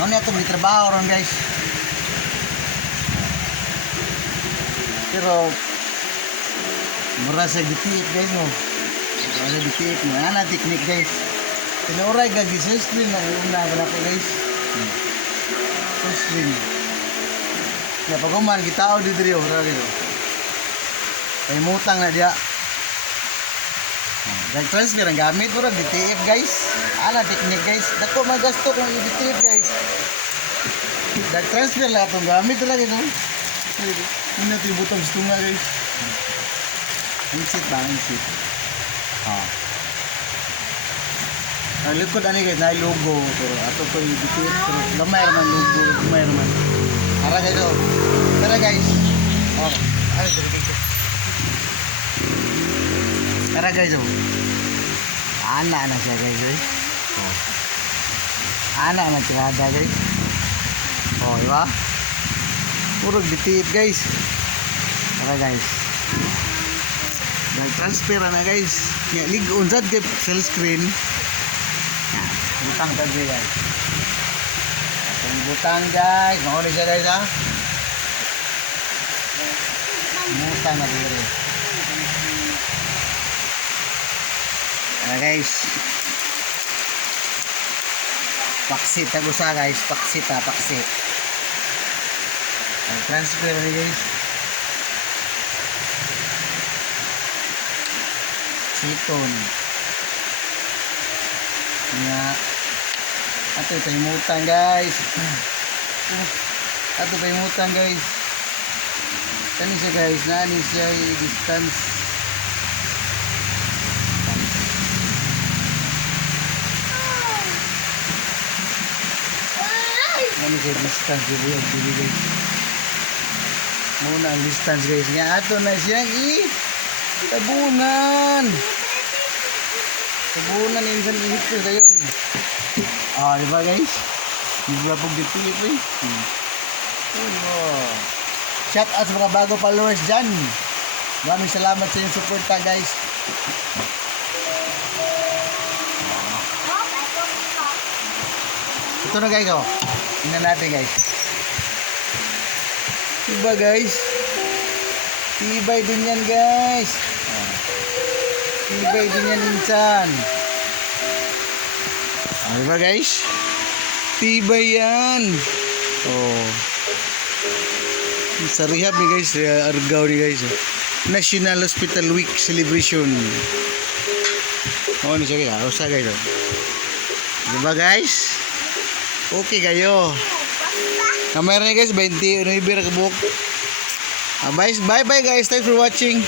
Ano na itong trabaho ron guys. Pero mura sa gitiit guys mo. Mura sa gitiit mo. Ano na technique guys. Tinuray ka gisistrin na una ko na po guys. Sistrin. Ya paguman kita o dito rin. Paimutang na dia. Nag-transfer ang gamit mo rin, DTF guys. Ala, technique guys. Dako magasto kung DTF guys. Nag-transfer lang itong gamit talaga no. Hindi natin butang gusto nga guys. Insit ba? Insit. Ang likod ano guys, na logo. Pero ato to yung DTF. Pero gamay naman logo. Gamay naman. Tara guys o. Tara guys. Okay. Ano ito guys. Tara guys o. Anak na siya guys eh. Anak na tirada guys. Oh, diba? Puro ditip guys. Tara guys. Nag-transfer na guys. Nga ligon sad kay cell screen. Butang tadi guys. Butang guys. Mau siya guys ha. Butang na diri. Nah guys, paksit ako sa guys, paksit. Transfer ni guys. Siton. Nga, ato paimutan guys. Ato paimutan guys. Kani siya guys, nani siya distance. Ano siya distance dili guys. Muna ang distance guys. Nga ato na siyang tabunan. Tabunan insan ihip ko tayo. Diba guys? Diba pong ditip eh. Shout out sa mga bago followers dyan. Maraming salamat sa inyong suporta guys. Ito na guys oh. Tingnan natin guys. Diba guys? Tibay din yan guys. Tibay din yan insan. Diba guys? Tibay yan. Oh. Sa rehab ni guys. Argao ni guys. National Hospital Week Celebration. Oh, ano siya guys? Arosa guys. Diba guys? Okay kayo. Kamera niya guys, 20 Unibir kabuk. Bye bye guys. Thanks for watching.